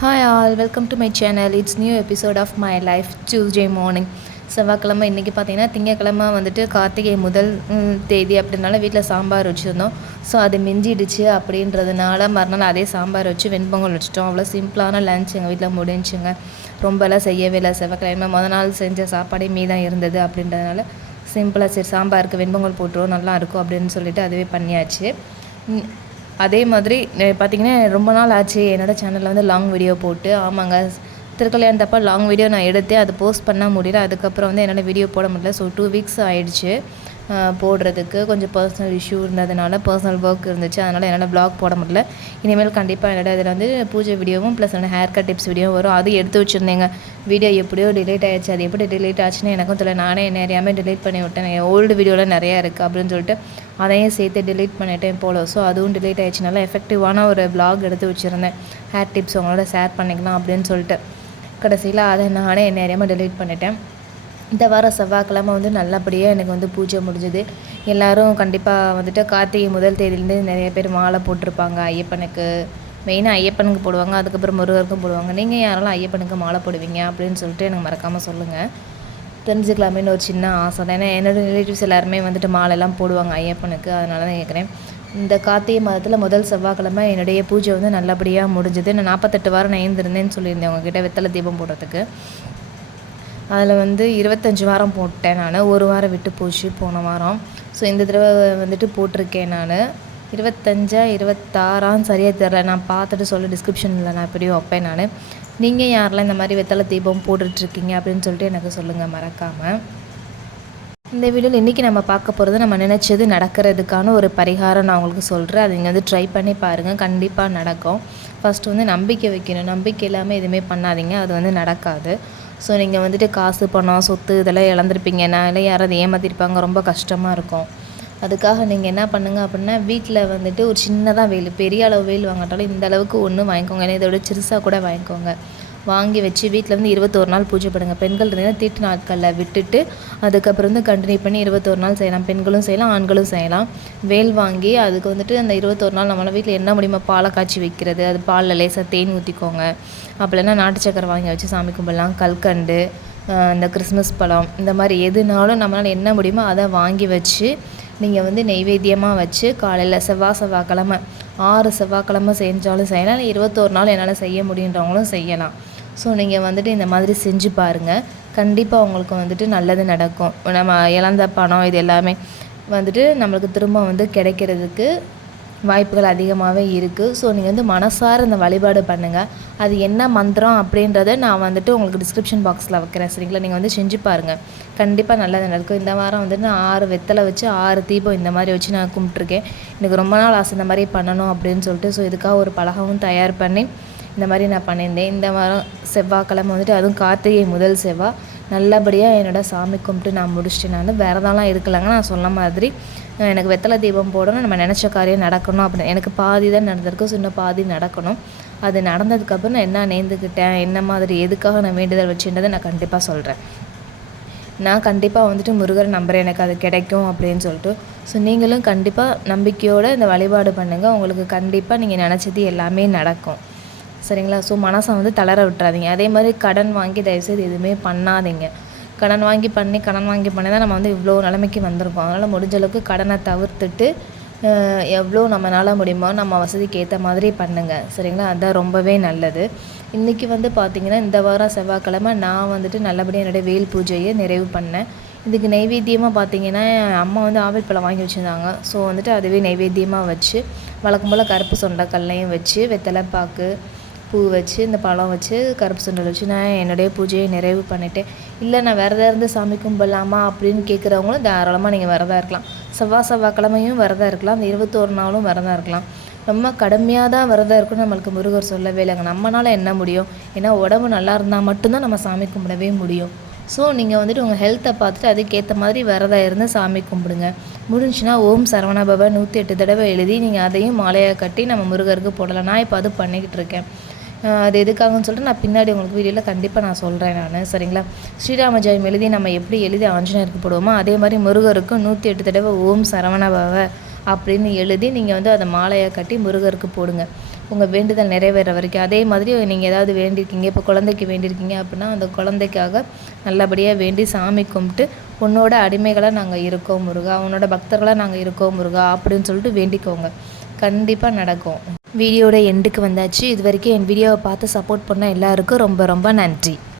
Hi all, welcome to my channel. It's new episode of my life Tuesday morning. செவ்வாய்க்கிழமை இன்றைக்கி பார்த்தீங்கன்னா திங்கக்கிழமை வந்துட்டு கார்த்திகை முதல் தேதி அப்படின்றனால வீட்டில் சாம்பார் வச்சுருந்தோம். ஸோ அது மிஞ்சிடுச்சு அப்படின்றதுனால மறுநாள் அதே சாம்பார் வச்சு வெண்பொங்கல் வச்சுட்டோம். அவ்வளோ சிம்பிளான லன்ச் எங்கள் வீட்டில் முடிஞ்சுங்க. ரொம்பலாம் செய்யவே இல்லை. செவ்வாய்க்கிழமை மொதல் நாள் செஞ்ச சாப்பாடே மீதான் இருந்தது அப்படின்றதுனால சிம்பிளாக சரி சாம்பாருக்கு வெண்பொங்கல் போட்டுருவோம் நல்லாயிருக்கும் அப்படின்னு சொல்லிட்டு அதுவே பண்ணியாச்சு. அதே மாதிரி பார்த்திங்கன்னா ரொம்ப நாள் ஆச்சு என்னோடய சேனலில் வந்து லாங் வீடியோ போட்டு. ஆமாங்க, திருக்கல்யாணத்தப்போ லாங் வீடியோ நான் எடுத்து அதை போஸ்ட் பண்ண முடியல. அதுக்கப்புறம் வந்து என்னால் வீடியோ போட முடியல. ஸோ 2 வீக்ஸ் ஆகிடுச்சு போடுறதுக்கு. கொஞ்சம் பர்சனல் இஷ்யூ இருந்ததுனால, பர்சனல் ஒர்க் இருந்துச்சு, அதனால் என்னால் வ்ளாக் போட முடியல. இனிமேல் கண்டிப்பாக என்னோட இதில் வந்து பூஜை வீடியோவும் ப்ளஸ் என்னோட ஹேர் கட் டிப்ஸ் வீடியோவும் வரும். அது எடுத்து வச்சுருந்தேங்க. வீடியோ எப்படியோ டிலீட் ஆகிடுச்சு. அது எப்படி டிலீட் ஆச்சுன்னு எனக்கும் தெரியல. நானே என்ன அறியாமல் டிலீட் பண்ணி விட்டேன். ஓல்டு வீடியோவில் நிறையா இருக்குது அப்படின்னு சொல்லிட்டு அதையும் சேர்த்து டிலீட் பண்ணிட்டேன் போல். ஸோ அதுவும் டிலீட் ஆகிடுச்சு. நல்லா எஃபெக்டிவான ஒரு வ்ளாக் எடுத்து வச்சுருந்தேன். ஹேர் டிப்ஸ் உங்களோட ஷேர் பண்ணிக்கலாம் அப்படின்னு சொல்லிட்டு கடைசியில் அதை நானே என்ன அறியாமல் டிலீட் பண்ணிட்டேன். இந்த வாரம் செவ்வாய்க்கிழமை வந்து நல்லபடியாக எனக்கு வந்து பூஜை முடிஞ்சுது. எல்லோரும் கண்டிப்பாக வந்துட்டு கார்த்திகை முதல் தேதியிலேருந்து நிறைய பேர் மாலை போட்டிருப்பாங்க ஐயப்பனுக்கு. மெயினாக ஐயப்பனுக்கு போடுவாங்க, அதுக்கப்புறம் முருகருக்கும் போடுவாங்க. நீங்கள் யாரெல்லாம் ஐயப்பனுக்கு மாலை போடுவீங்க அப்படின்னு சொல்லிட்டு எனக்கு மறக்காமல் சொல்லுங்கள், தெரிஞ்சுக்கலாமேன்னு ஒரு சின்ன ஆசை தான். ஏன்னா என்னோடய ரிலேட்டிவ்ஸ் எல்லாருமே வந்துட்டு மாலைலாம் போடுவாங்க ஐயப்பனுக்கு, அதனால தான் கேட்குறேன். இந்த கார்த்திகை மாதத்தில் முதல் செவ்வாய்க்கிழமை என்னுடைய பூஜை வந்து நல்லபடியாக முடிஞ்சுது. நான் 48 வாரம் நான் எழுந்திருந்தேன்னு சொல்லியிருந்தேன் உங்ககிட்ட வெத்தலை தீபம் போடுறதுக்கு. அதில் வந்து 25 வாரம் போட்டேன் நான். ஒரு வாரம் விட்டு போச்சு போன வாரம். ஸோ இந்த தடவை வந்துட்டு போட்டிருக்கேன் நான். 25 26 சரியாக தெரில, நான் பார்த்துட்டு சொல்ல டிஸ்கிரிப்ஷனில் நான் எப்படியும் வைப்பேன் நான். நீங்கள் யாரெல்லாம் இந்த மாதிரி வெத்தலை தீபம் போட்டுட்ருக்கீங்க அப்படின்னு சொல்லிட்டு எனக்கு சொல்லுங்கள் மறக்காமல். இந்த வீடியோவில் இன்றைக்கி நம்ம பார்க்க போகிறது நம்ம நினச்சது நடக்கிறதுக்கான ஒரு பரிகாரம் நான் உங்களுக்கு சொல்கிறேன். அது நீங்கள் வந்து ட்ரை பண்ணி பாருங்கள், கண்டிப்பாக நடக்கும். ஃபஸ்ட்டு வந்து நம்பிக்கை வைக்கணும். நம்பிக்கை இல்லாமல் எதுவுமே பண்ணாதீங்க, அது வந்து நடக்காது. ஸோ நீங்கள் வந்துட்டு காசு பணம் சொத்து இதெல்லாம் இழந்திருப்பீங்கன்னா இல்லை யாராவது ஏமாற்றிருப்பாங்க, ரொம்ப கஷ்டமாக இருக்கும். அதுக்காக நீங்கள் என்ன பண்ணுங்கள் அப்படின்னா, வீட்டில் வந்துட்டு ஒரு சின்னதாக வேல், பெரிய அளவு வேல் வாங்கிட்டாலும் இந்த அளவுக்கு ஒன்று வாங்கிக்கோங்க. ஏன்னா இதோட சிறுசாக கூட வாங்கிக்கோங்க. வாங்கி வச்சு வீட்டில் வந்து 21 நாள் பூஜை பண்ணுங்கள். பெண்கள் இருந்தீங்கன்னா தீட்டு நாட்களில் விட்டுட்டு அதுக்கப்புறம் வந்து கண்டினியூ பண்ணி 21 நாள் செய்யலாம். பெண்களும் செய்யலாம், ஆண்களும் செய்யலாம். வேல் வாங்கி அதுக்கு வந்துட்டு அந்த 21 நாள் நம்மளால் வீட்டில் என்ன முடியுமோ பாலை காய்ச்சி வைக்கிறது, அது பாலில் லேசாக தேன் ஊற்றிக்கோங்க. அப்போ இல்லைன்னா நாட்டு சக்கரை வாங்கி வச்சு சாமி கும்பிடலாம். கல்கண்டு, இந்த கிறிஸ்மஸ் பழம், இந்த மாதிரி எதுனாலும் நம்மளால் என்ன முடியுமோ அதை வாங்கி வச்சு நீங்கள் வந்து நெய்வேத்தியமாக வச்சு காலையில் செவ்வாய்க்கிழமை 6 செவ்வாய்க்கிழமை செஞ்சாலும் செய்யலாம். இல்லை 21 நாள் என்னால் செய்ய முடியுன்றவங்களும் செய்யலாம். ஸோ நீங்கள் வந்துட்டு இந்த மாதிரி செஞ்சு பாருங்கள், கண்டிப்பாக உங்களுக்கு வந்துட்டு நல்லது நடக்கும். நம்ம இழந்த பணம் இது எல்லாமே வந்துட்டு நம்மளுக்கு திரும்ப வந்து கிடைக்கிறதுக்கு வாய்ப்புகள் அதிகமாகவே இருக்குது. ஸோ நீங்கள் வந்து மனசார இந்த வழிபாடு பண்ணுங்கள். அது என்ன மந்திரம் அப்படின்றத நான் வந்துட்டு உங்களுக்கு டிஸ்கிரிப்ஷன் பாக்ஸில் வைக்கிறேன், சரிங்களா? நீங்கள் வந்து செஞ்சு பாருங்கள், கண்டிப்பாக நல்லது நடக்கும். இந்த வாரம் வந்துட்டு நான் 6 வெத்தலை வச்சு 6 தீபம் இந்த மாதிரி வச்சு நான் கும்பிட்ருக்கேன். எனக்கு ரொம்ப நாள் ஆசை இந்த மாதிரி பண்ணணும் அப்படின்னு சொல்லிட்டு. ஸோ இதுக்காக ஒரு பலகாவும் தயார் பண்ணி இந்த மாதிரி நான் பண்ணியிருந்தேன். இந்த வாரம் செவ்வாய்க்கிழமை வந்துட்டு அதுவும் கார்த்திகை முதல் செவ்வாய் நல்லபடியாக என்னோடய சாமி கும்பிட்டு நான் முடிச்சுட்டு நான் விரதம்லாம் இருக்கலைங்க. நான் சொன்ன மாதிரி எனக்கு வெத்தலை தீபம் போடணும், நம்ம நினச்ச காரியம் நடக்கணும் அப்படின்னு. எனக்கு பாதி தான் நடந்திருக்கு, சின்ன பாதி நடக்கணும். அது நடந்ததுக்கப்புறம் நான் என்ன நேர்ந்துக்கிட்டேன், என்ன மாதிரி எதுக்காக நான் வேண்டுதல் வச்சுன்றதை நான் கண்டிப்பாக சொல்கிறேன். நான் கண்டிப்பாக வந்துட்டு முருகரை நம்புகிறேன், எனக்கு அது கிடைக்கும் அப்படின்னு சொல்லிட்டு. ஸோ நீங்களும் கண்டிப்பாக நம்பிக்கையோடு இந்த வழிபாடு பண்ணுங்கள். உங்களுக்கு கண்டிப்பாக நீங்கள் நினச்சது எல்லாமே நடக்கும், சரிங்களா? ஸோ மனசை வந்து தளர விட்டுறாதீங்க. அதே மாதிரி கடன் வாங்கி தயவுசெய்து எதுவுமே பண்ணாதீங்க. கடன் வாங்கி பண்ணி தான் நம்ம வந்து இவ்வளோ நிலைமைக்கு வந்திருக்கோம். அதனால் முடிஞ்சளவுக்கு கடனை தவிர்த்துட்டு எவ்வளோ நம்மளால் முடியுமோ நம்ம வசதிக்கு ஏற்ற மாதிரி பண்ணுங்கள், சரிங்களா? அதுதான் ரொம்பவே நல்லது. இன்றைக்கி வந்து பார்த்திங்கன்னா இந்த வாரம் செவ்வாய்க்கிழமை நான் வந்துட்டு நல்லபடியாக என்னுடைய வேல் பூஜையை நிறைவு பண்ணேன். இதுக்கு நைவேத்தியமாக பார்த்திங்கன்னா அம்மா வந்து ஆவில் பழம் வாங்கி வச்சுருந்தாங்க. ஸோ வந்துட்டு அதுவே நைவேத்தியமாக வச்சு வழக்கம் போல் கருப்பு சொண்டக்கல்லையும் வச்சு வெத்தலைப்பாக்கு பூ வச்சு இந்த பழம் வச்சு கருப்பு சுண்டல் வச்சு நான் என்னுடைய பூஜையை நிறைவு பண்ணிட்டேன். இல்லை நான் விரதம் இருந்து சாமி கும்பிடலாமா அப்படின்னு கேட்குறவங்களும் தாராளமாக நீங்கள் விரதம் இருக்கலாம். செவ்வாய்க்கிழமையும் விரதம் இருக்கலாம், அந்த 21 நாளும் விரதம் இருக்கலாம். ரொம்ப கடுமையாக தான் விரதம் இருக்குன்னு நம்மளுக்கு முருகர் சொல்லவே இல்லைங்க. நம்மளால் என்ன முடியும்? ஏன்னா உடம்பு நல்லா இருந்தால் மட்டும்தான் நம்ம சாமி கும்பிடவே முடியும். ஸோ நீங்கள் வந்துட்டு உங்கள் ஹெல்த்தை பார்த்துட்டு அதுக்கேற்ற மாதிரி விரதம் இருந்து சாமி கும்பிடுங்க. முடிஞ்சுன்னா ஓம் சரவணபவ 108 தடவை எழுதி நீங்கள் அதையும் மாலையாக கட்டி நம்ம முருகருக்கு போடலாம். நான் இப்போ அது பண்ணிக்கிட்டு இருக்கேன். அது எதுக்காகன்னு சொல்லிட்டு நான் பின்னாடி உங்களுக்கு வீடியோவில் கண்டிப்பாக நான் சொல்கிறேன் நான், சரிங்களா? ஸ்ரீராம ஜெயம் எழுதி நம்ம எப்படி எழுதி ஆஞ்சநேயருக்கு போடுவோமோ அதே மாதிரி முருகருக்கும் 108 தடவை ஓம் சரவணபவ அப்படின்னு எழுதி நீங்கள் வந்து அதை மாலையை கட்டி முருகருக்கு போடுங்க. உங்கள் வேண்டுதல் நிறைவேற வரைக்கும். அதே மாதிரி நீங்கள் ஏதாவது வேண்டியிருக்கீங்க, இப்போ குழந்தைக்கு வேண்டியிருக்கீங்க அப்படின்னா அந்த குழந்தைக்காக நல்லபடியாக வேண்டி சாமி கும்பிட்டு உன்னோட அடிமைகளாக நாங்கள் இருக்கோம் முருகா, உன்னோட பக்தர்களாக நாங்கள் இருக்கோம் முருகா அப்படின்னு சொல்லிட்டு வேண்டிக்கோங்க. கண்டிப்பாக நடக்கும். வீடியோட எண்டுக்கு வந்தாச்சு. இது வரைக்கும் என் வீடியோவை பார்த்து சப்போர்ட் பண்ண எல்லாருக்கும் ரொம்ப ரொம்ப நன்றி.